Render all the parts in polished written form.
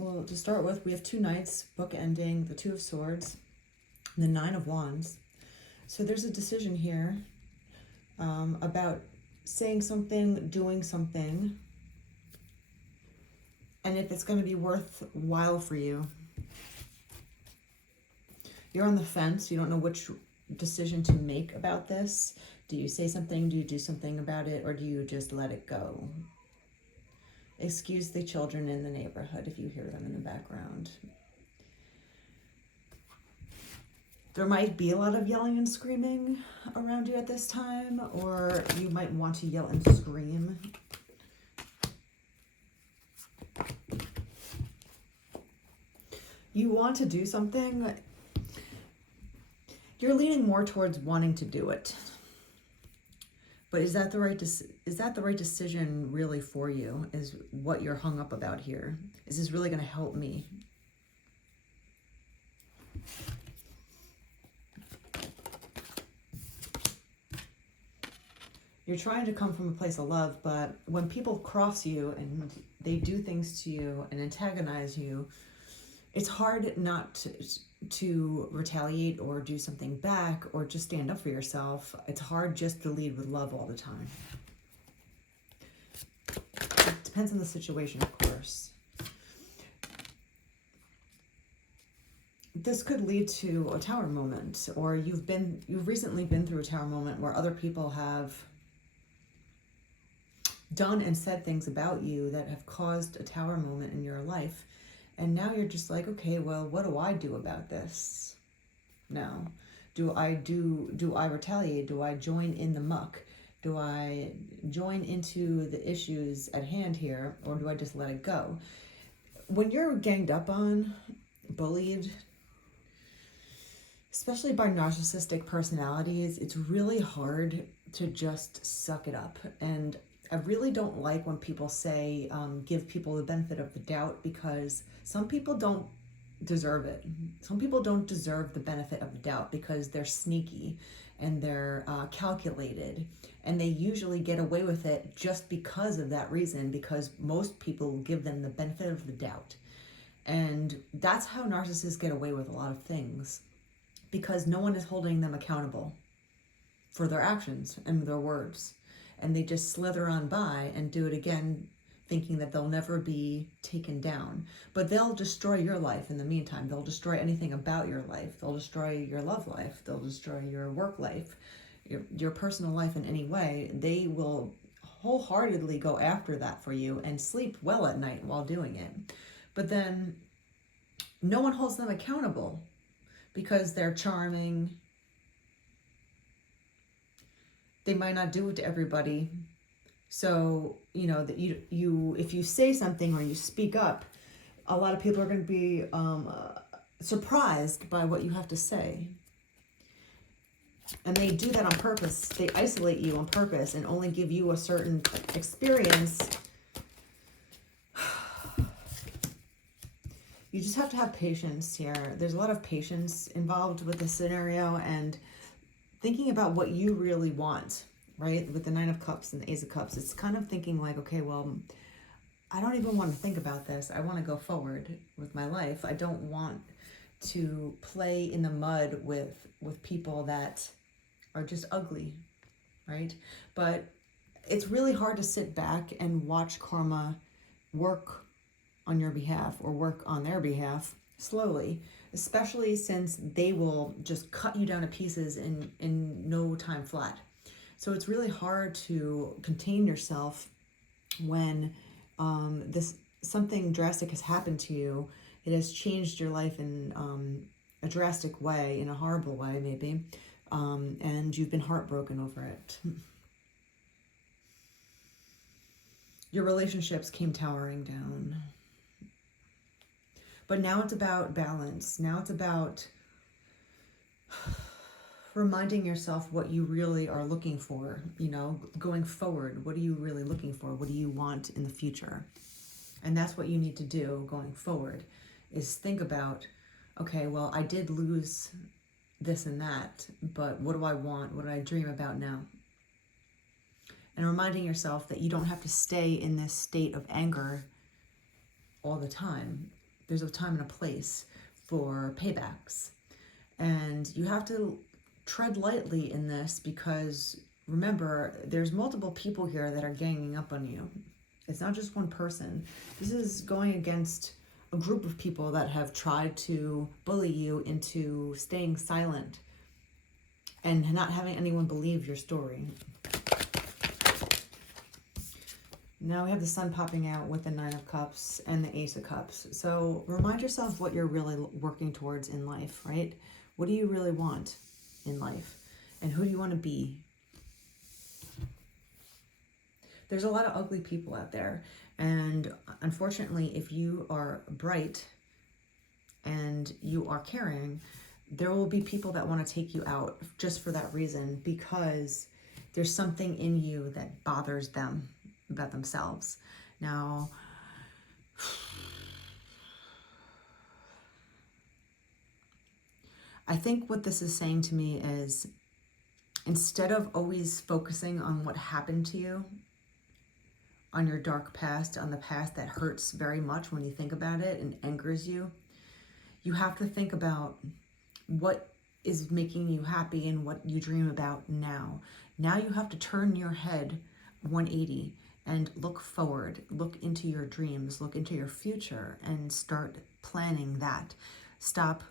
Well, to start with, we have two knights bookending the Two of Swords, and the Nine of Wands. So there's a decision here about saying something, doing something, and if it's going to be worthwhile for you. You're on the fence. You don't know which decision to make about this. Do you say something? Do you do something about it? Or do you just let it go? Excuse the children in the neighborhood if you hear them in the background. There might be a lot of yelling and screaming around you at this time, or you might want to yell and scream. You want to do something. You're leaning more towards wanting to do it. But is that the right decision really for you? Is what you're hung up about here? Is this really going to help me? You're trying to come from a place of love, but when people cross you and they do things to you and antagonize you, it's hard not to retaliate or do something back or just stand up for yourself. It's hard just to lead with love all the time. It depends on the situation, of course. This could lead to a tower moment, or you've recently been through a tower moment where other people have done and said things about you that have caused a tower moment in your life. And now you're just like, okay, well, what do I do about this now? Do I retaliate? Do I join in the muck? Do I join into the issues at hand here, or do I just let it go? When you're ganged up on, bullied, especially by narcissistic personalities, it's really hard to just suck it up. And I really don't like when people say, give people the benefit of the doubt, because some people don't deserve it. Some people don't deserve the benefit of the doubt because they're sneaky and they're calculated, and they usually get away with it just because of that reason, because most people give them the benefit of the doubt. And that's how narcissists get away with a lot of things, because no one is holding them accountable for their actions and their words. And they just slither on by and do it again, thinking that they'll never be taken down. But they'll destroy your life in the meantime. They'll destroy anything about your life. They'll destroy your love life. They'll destroy your work life, your personal life in any way. They will wholeheartedly go after that for you and sleep well at night while doing it. But then no one holds them accountable because they're charming. They might not do it to everybody. So, that you if you say something or you speak up, a lot of people are going to be surprised by what you have to say. And they do that on purpose. They isolate you on purpose and only give you a certain experience. You just have to have patience here. There's a lot of patience involved with this scenario, and thinking about what you really want, right? With the Nine of Cups and the Ace of Cups, it's kind of thinking like, okay, well, I don't even want to think about this. I want to go forward with my life. I don't want to play in the mud with people that are just ugly, right? But it's really hard to sit back and watch karma work on your behalf or work on their behalf slowly, especially since they will just cut you down to pieces in no time flat. So it's really hard to contain yourself when something drastic has happened to you. It has changed your life in a drastic way, in a horrible way maybe, and you've been heartbroken over it. Your relationships came towering down. But now it's about balance. Now it's about reminding yourself what you really are looking for, going forward. What are you really looking for? What do you want in the future? And that's what you need to do going forward, is think about, okay, well, I did lose this and that, but what do I want? What do I dream about now? And reminding yourself that you don't have to stay in this state of anger all the time. there's a time and a place for paybacks. And you have to tread lightly in this because remember, there's multiple people here that are ganging up on you. It's not just one person. This is going against a group of people that have tried to bully you into staying silent and not having anyone believe your story. Now we have the Sun popping out with the Nine of Cups and the Ace of Cups. So remind yourself what you're really working towards in life, right? What do you really want in life? And who do you want to be? There's a lot of ugly people out there. And unfortunately, if you are bright and you are caring, there will be people that want to take you out just for that reason, because there's something in you that bothers them about themselves. Now, I think what this is saying to me is, instead of always focusing on what happened to you, on your dark past, on the past that hurts very much when you think about it and angers you, you have to think about what is making you happy and what you dream about now. Now you have to turn your head 180 and look forward, look into your dreams, look into your future, and start planning that. Stop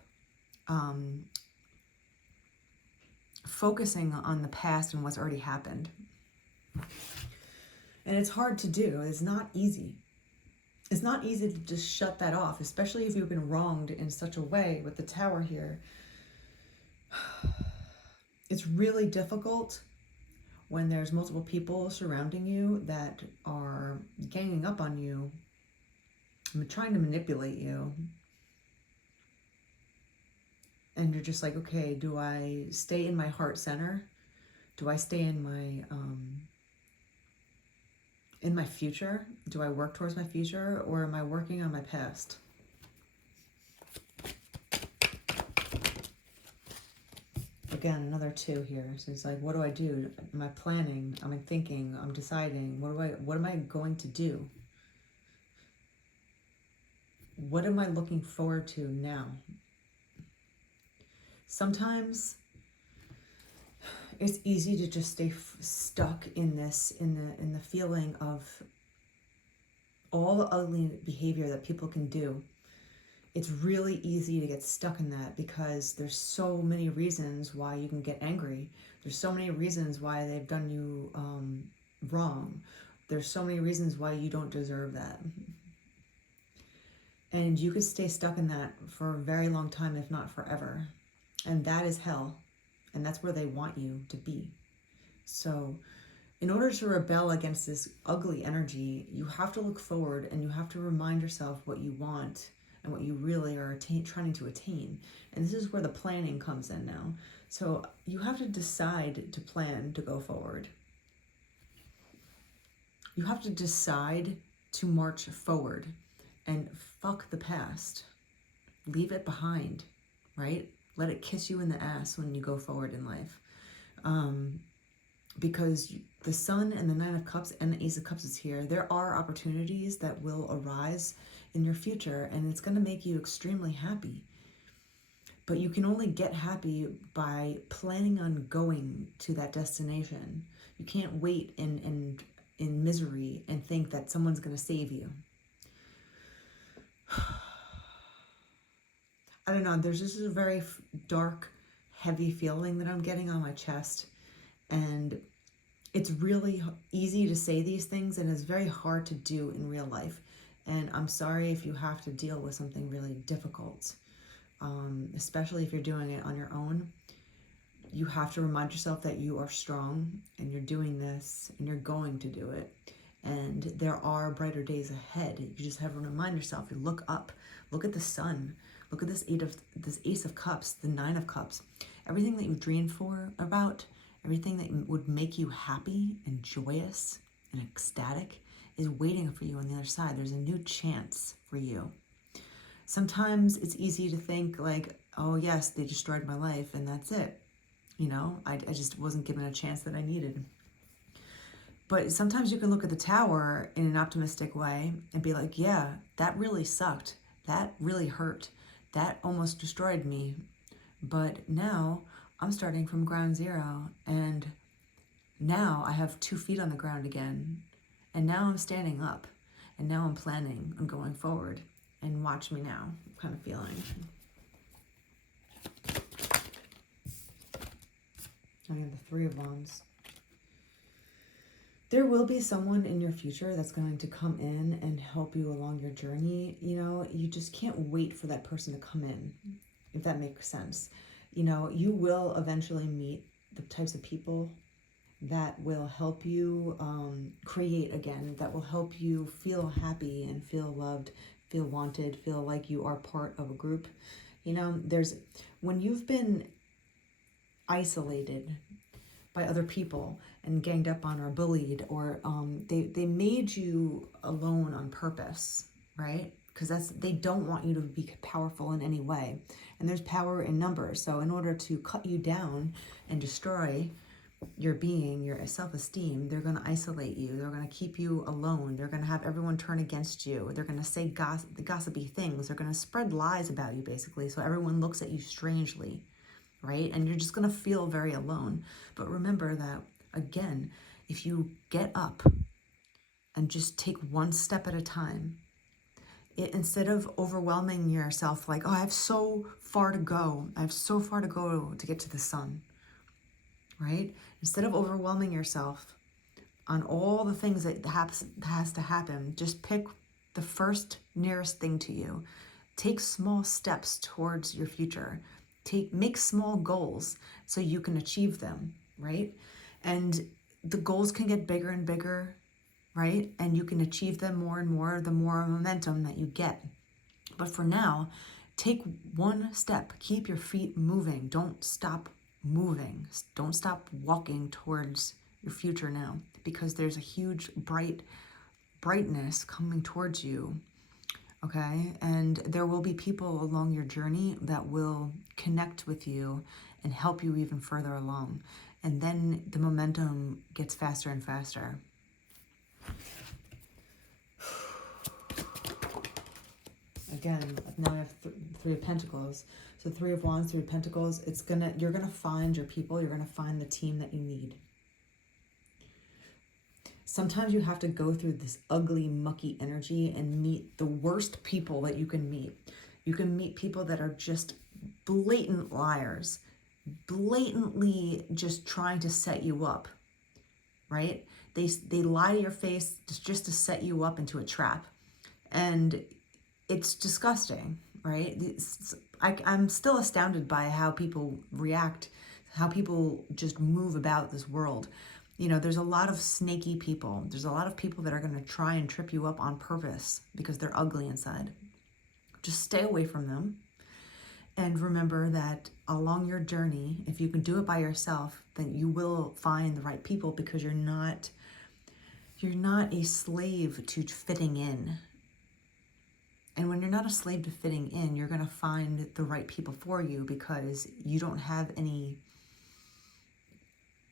focusing on the past and what's already happened. And it's hard to do. It's not easy. It's not easy to just shut that off, especially if you've been wronged in such a way with the Tower here. It's really difficult when there's multiple people surrounding you that are ganging up on you, trying to manipulate you. And you're just like, okay, do I stay in my heart center? Do I stay in my future? Do I work towards my future, or am I working on my past? Again, another 2 here. So it's like, what do I do? Am I planning? Am I thinking? I'm deciding. What am I going to do? What am I looking forward to now? Sometimes it's easy to just stay stuck in this, in the feeling of all the ugly behavior that people can do. It's really easy to get stuck in that because there's so many reasons why you can get angry. There's so many reasons why they've done you wrong. There's so many reasons why you don't deserve that. And you could stay stuck in that for a very long time, if not forever. And that is hell. And that's where they want you to be. So in order to rebel against this ugly energy, you have to look forward and you have to remind yourself what you want and what you really are trying to attain. And this is where the planning comes in now. So you have to decide to plan to go forward. You have to decide to march forward and fuck the past. Leave it behind, right? Let it kiss you in the ass when you go forward in life. Because the Sun and the Nine of Cups and the Ace of Cups is here. There are opportunities that will arise in your future, and it's going to make you extremely happy. But you can only get happy by planning on going to that destination. You can't wait in misery and think that someone's going to save you. I don't know, there's just a very dark, heavy feeling that I'm getting on my chest. And it's really easy to say these things, and it's very hard to do in real life. And I'm sorry if you have to deal with something really difficult, especially if you're doing it on your own. You have to remind yourself that you are strong, and you're doing this, and you're going to do it. And there are brighter days ahead. You just have to remind yourself, you look up, look at the sun, look at this Ace of Cups, the Nine of Cups. Everything that you dreamed about, everything that would make you happy and joyous and ecstatic is waiting for you on the other side. There's a new chance for you. Sometimes it's easy to think like, oh yes, they destroyed my life and that's it. You know, I just wasn't given a chance that I needed. But sometimes you can look at the Tower in an optimistic way and be like, yeah, that really sucked. That really hurt. That almost destroyed me. But now I'm starting from ground zero, and now I have 2 feet on the ground again. And now I'm standing up. And now I'm planning on going forward. And watch me now, kind of feeling. I have the 3 of Wands. There will be someone in your future that's going to come in and help you along your journey. You know, you just can't wait for that person to come in, if that makes sense. You know, you will eventually meet the types of people that will help you create again, that will help you feel happy and feel loved, feel wanted, feel like you are part of a group. You know, when you've been isolated by other people and ganged up on or bullied, or they made you alone on purpose, right? Because they don't want you to be powerful in any way. And there's power in numbers. So in order to cut you down and destroy your being, your self-esteem, they're going to isolate you. They're going to keep you alone. They're going to have everyone turn against you. They're going to say gossipy things. They're going to spread lies about you, basically, so everyone looks at you strangely, right? And you're just going to feel very alone. But remember that, again, if you get up and just take one step at a time, instead of overwhelming yourself like, oh, I have so far to go. I have so far to go to get to the sun, right? Instead of overwhelming yourself on all the things that has to happen, just pick the first nearest thing to you. Take small steps towards your future. Make small goals so you can achieve them, right? And the goals can get bigger and bigger, right? And you can achieve them more and more the more momentum that you get. But for now, take one step. Keep your feet moving. Don't stop moving. Don't stop walking towards your future now, because there's a huge brightness coming towards you. Okay, and there will be people along your journey that will connect with you and help you even further along. And then the momentum gets faster and faster. Again, now I have 3 of Pentacles. So 3 of Wands, 3 of Pentacles. You're gonna find your people. You're gonna find the team that you need. Sometimes you have to go through this ugly, mucky energy and meet the worst people that you can meet. You can meet people that are just blatant liars, blatantly just trying to set you up, right? They lie to your face just to set you up into a trap. And it's disgusting, right? I'm still astounded by how people react, how people just move about this world. You know, there's a lot of snaky people. There's a lot of people that are going to try and trip you up on purpose because they're ugly inside. Just stay away from them. And remember that along your journey, if you can do it by yourself, then you will find the right people, because you're not a slave to fitting in. And when you're not a slave to fitting in, you're going to find the right people for you, because you don't have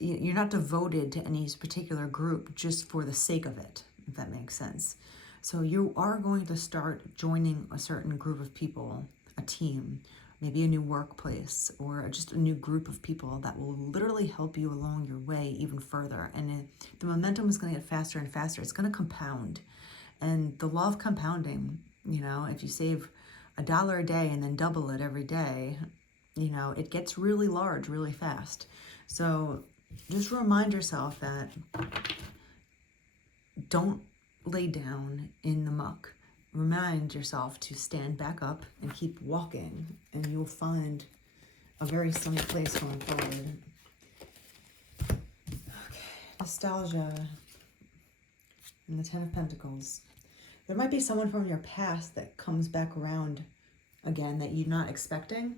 you're not devoted to any particular group just for the sake of it, if that makes sense. So you are going to start joining a certain group of people, a team, maybe a new workplace, or just a new group of people that will literally help you along your way even further. And the momentum is going to get faster and faster. It's going to compound. And the law of compounding, you know, if you save $1 a day and then double it every day, you know, it gets really large really fast. So just remind yourself that don't lay down in the muck. Remind yourself to stand back up and keep walking, and you'll find a very sunny place going forward. Okay, nostalgia and the 10 of Pentacles. There might be someone from your past that comes back around again that you're not expecting.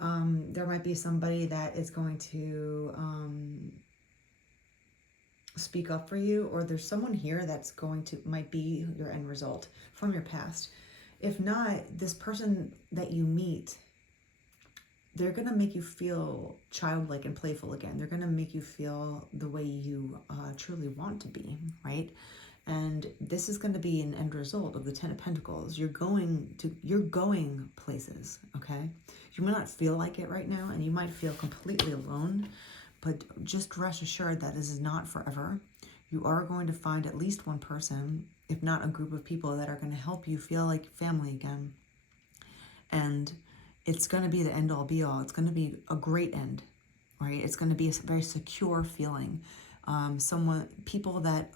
There might be somebody that is going to speak up for you, or there's someone here that's might be your end result from your past. If not, this person that you meet, they're going to make you feel childlike and playful again. They're going to make you feel the way you truly want to be, right? And this is going to be an end result of the Ten of Pentacles. You're going places, okay? You might not feel like it right now, and you might feel completely alone, but just rest assured that this is not forever. You are going to find at least one person, if not a group of people, that are going to help you feel like family again. And it's going to be the end all be all. It's going to be a great end, right? It's going to be a very secure feeling. People that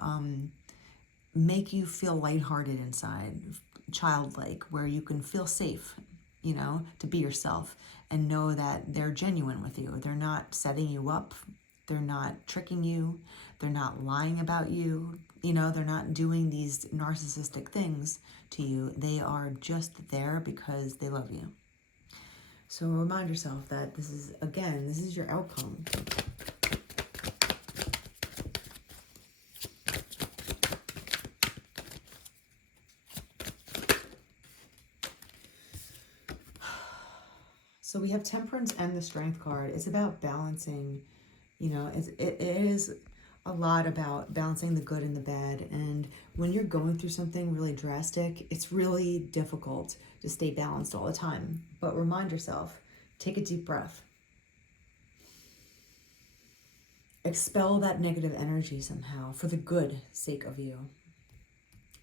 make you feel lighthearted inside, childlike, where you can feel safe, to be yourself and know that they're genuine with you. They're not setting you up. They're not tricking you. They're not lying about you. They're not doing these narcissistic things to you. They are just there because they love you. So remind yourself that this is your outcome. So we have Temperance and the Strength card. It's about balancing, it is a lot about balancing the good and the bad. And when you're going through something really drastic, it's really difficult to stay balanced all the time. But remind yourself, take a deep breath. Expel that negative energy somehow for the good sake of you.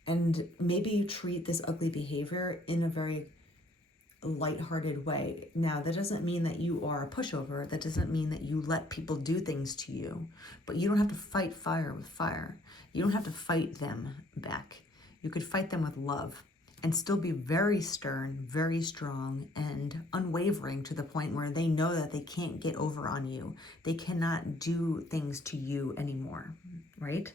And maybe treat this ugly behavior in a very lighthearted way. Now, that doesn't mean that you are a pushover. That doesn't mean that you let people do things to you. But you don't have to fight fire with fire. You don't have to fight them back. You could fight them with love and still be very stern, very strong, and unwavering to the point where they know that they can't get over on you. They cannot do things to you anymore, right?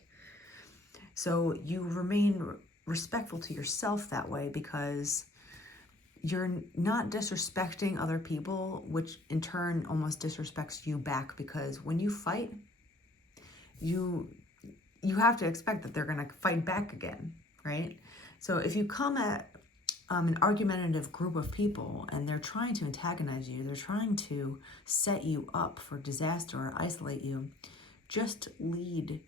So you remain respectful to yourself that way, because you're not disrespecting other people, which in turn almost disrespects you back, because when you fight, you have to expect that they're going to fight back again, right? So if you come at an argumentative group of people and they're trying to antagonize you, they're trying to set you up for disaster or isolate you, just lead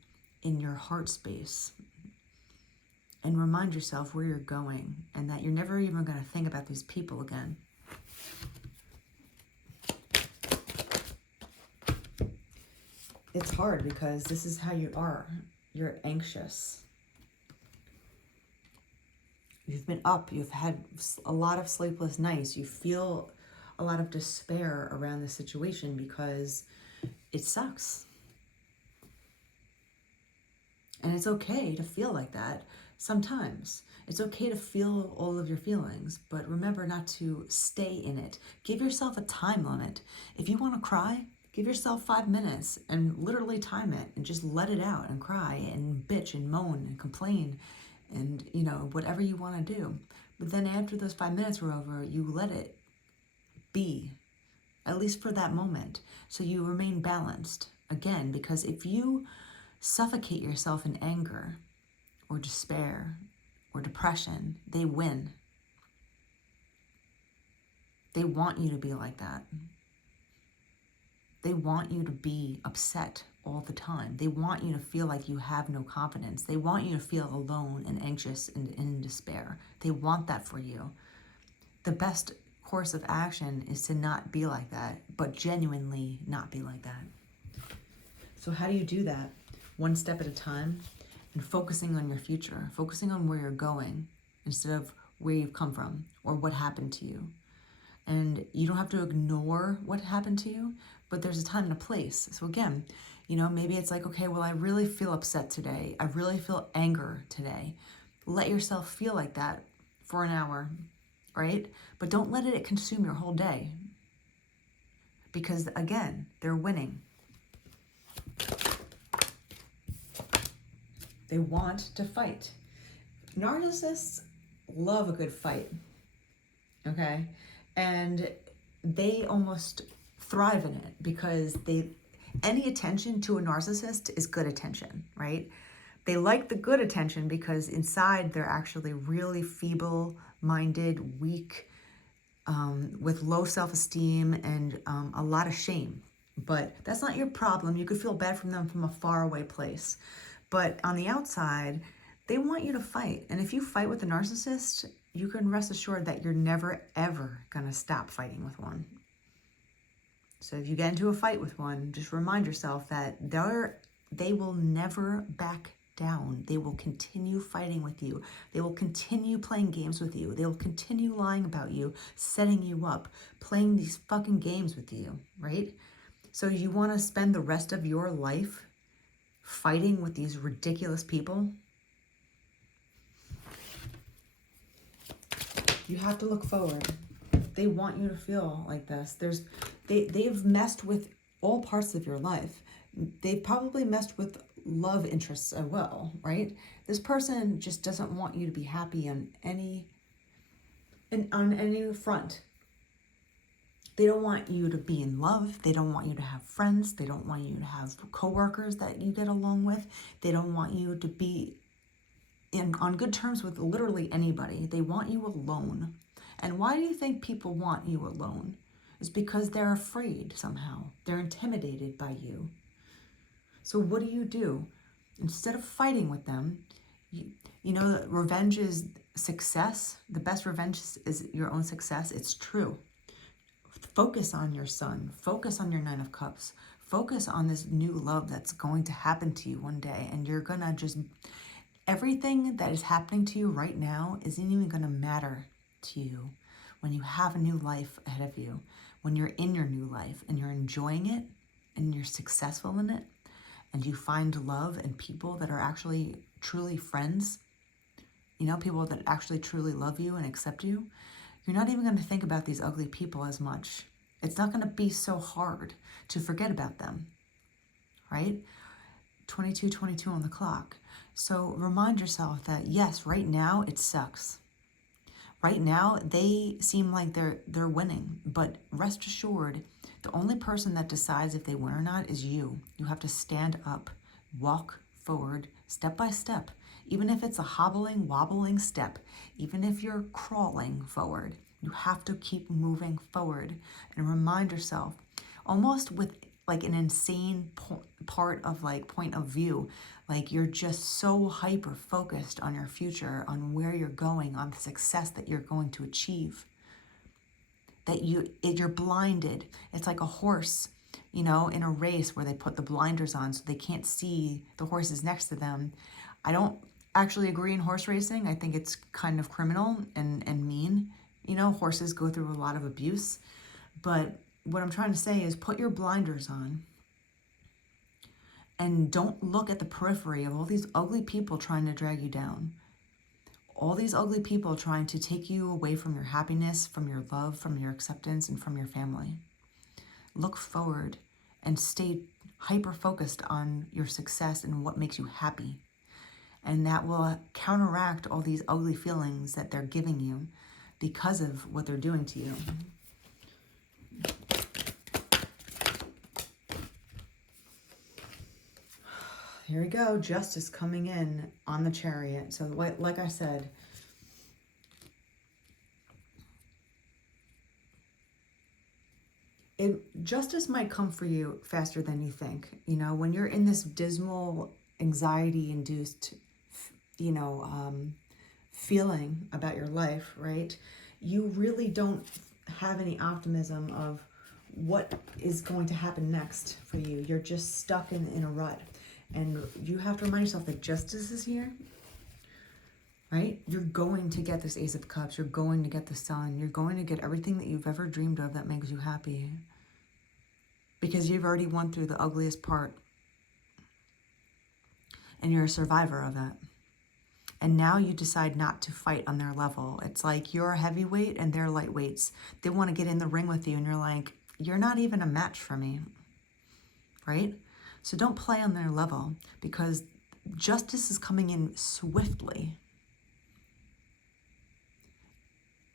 in your heart space. And remind yourself where you're going and that you're never even going to think about these people again. It's hard because this is how you are. You're anxious. You've been up. You've had a lot of sleepless nights. You feel a lot of despair around the situation because it sucks. And it's okay to feel like that. Sometimes it's okay to feel all of your feelings, but remember not to stay in it. Give yourself a time limit. If you want to cry, give yourself 5 minutes and literally time it and just let it out and cry and bitch and moan and complain and, whatever you want to do. But then after those 5 minutes were over, you let it be, at least for that moment. So you remain balanced. Again, because if you suffocate yourself in anger or despair or depression, they win. They want you to be like that. They want you to be upset all the time. They want you to feel like you have no confidence. They want you to feel alone and anxious and in despair. They want that for you. The best course of action is to not be like that, but genuinely not be like that. So how do you do that? One step at a time, and focusing on your future, focusing on where you're going instead of where you've come from or what happened to you. And you don't have to ignore what happened to you, but there's a time and a place. So again, maybe it's like, okay, well, I really feel upset today. I really feel anger today. Let yourself feel like that for an hour, right? But don't let it consume your whole day, because again, they're winning. They want to fight. Narcissists love a good fight, okay? And they almost thrive in it because any attention to a narcissist is good attention, right? They like the good attention because inside they're actually really feeble-minded, weak, with low self-esteem and a lot of shame. But that's not your problem. You could feel bad from them from a faraway place. But on the outside, They want you to fight. And if you fight with a narcissist, you can rest assured that you're never, ever going to stop fighting with one. So if you get into a fight with one, just remind yourself that they will never back down. They will continue fighting with you. They will continue playing games with you. They will continue lying about you, setting you up, playing these fucking games with you, right? So you want to spend the rest of your life fighting with these ridiculous people? You have to look forward. They want you to feel like this. They've messed with all parts of your life. They've probably messed with love interests as well, right? This person just doesn't want you to be happy on any front. They don't want you to be in love. They don't want you to have friends. They don't want you to have coworkers that you get along with. They don't want you to be on good terms with literally anybody. They want you alone. And why do you think people want you alone? It's because they're afraid somehow. They're intimidated by you. So what do? Instead of fighting with them, you know that revenge is success. The best revenge is your own success. It's true. Focus on your son. Focus on your Nine of Cups. Focus on this new love that's going to happen to you one day. And you're going to just... Everything that is happening to you right now isn't even going to matter to you when you have a new life ahead of you, when you're in your new life and you're enjoying it and you're successful in it and you find love and people that are actually truly friends, you know, people that actually truly love you and accept you. You're not even going to think about these ugly people as much. It's not going to be so hard to forget about them, right? 22:22 on the clock. So remind yourself that yes, right now it sucks. Right now they seem like they're winning, but rest assured, the only person that decides if they win or not is you. You have to stand up, walk forward, step by step, even if it's a hobbling, wobbling step, even if you're crawling forward, you have to keep moving forward and remind yourself, almost with like an insane point of view, like you're just so hyper focused on your future, on where you're going, on the success that you're going to achieve, that you're blinded. It's like a horse, you know, in a race where they put the blinders on so they can't see the horses next to them. I don't actually agree in horse racing. I think it's kind of criminal and mean. You know, horses go through a lot of abuse, but what I'm trying to say is put your blinders on and don't look at the periphery of all these ugly people trying to drag you down. All these ugly people trying to take you away from your happiness, from your love, from your acceptance, and from your family. Look forward and stay hyper-focused on your success and what makes you happy. And that will counteract all these ugly feelings that they're giving you because of what they're doing to you. Here we go, justice coming in on the Chariot. So like I said, justice might come for you faster than you think. You know, when you're in this dismal, anxiety-induced, you know, feeling about your life, right? You really don't have any optimism of what is going to happen next for you. You're just stuck in a rut. And you have to remind yourself that justice is here, right? You're going to get this Ace of Cups. You're going to get the Sun. You're going to get everything that you've ever dreamed of that makes you happy. Because you've already won through the ugliest part. And you're a survivor of that. And now you decide not to fight on their level. It's like you're a heavyweight and they're lightweights. They want to get in the ring with you and you're like, you're not even a match for me, right? So don't play on their level because justice is coming in swiftly.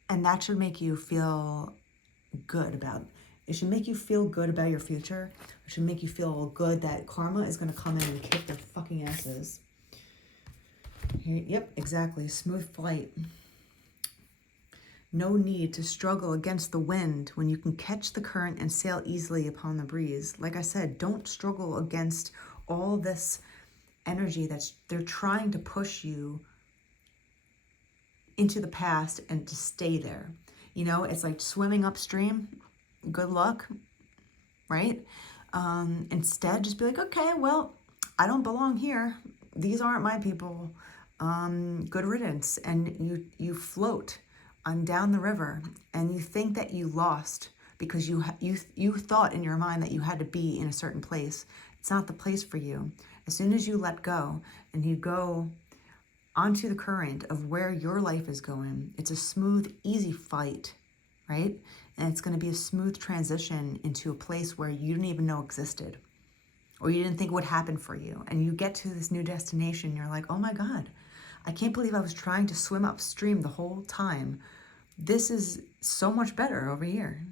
And that should make you feel good about it. It should make you feel good about your future. It should make you feel good that karma is going to come in and kick their fucking asses. Here, yep, exactly. Smooth flight. No need to struggle against the wind when you can catch the current and sail easily upon the breeze. Like I said, don't struggle against all this energy they're trying to push you into the past and to stay there. You know, it's like swimming upstream. Good luck, right? Instead, just be like, okay, well, I don't belong here. These aren't my people. Good riddance. And you float on down the river, and you think that you lost because you thought in your mind that you had to be in a certain place. It's not the place for you. As soon as you let go and you go onto the current of where your life is going, it's a smooth, easy flight, right? And it's going to be a smooth transition into a place where you didn't even know existed, or you didn't think would happen for you. And you get to this new destination, you're like, oh my God, I can't believe I was trying to swim upstream the whole time. This is so much better over here.